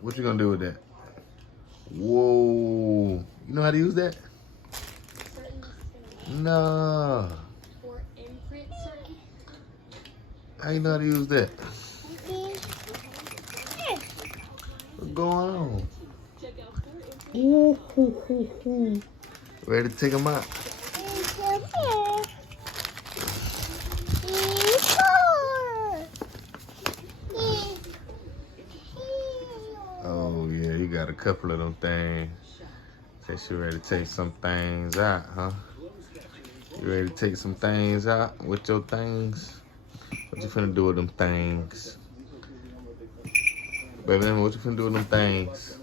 What you gonna do with that? Whoa. You know how to use that? No. For imprint certain. How you know how to use that? What's going on? Check out for imprint. Ready to take them out? Oh yeah, you got a couple of them things. Say she ready to take some things out, huh? You ready to take some things out with your things? What you finna do with them things? Baby, what you finna do with them things?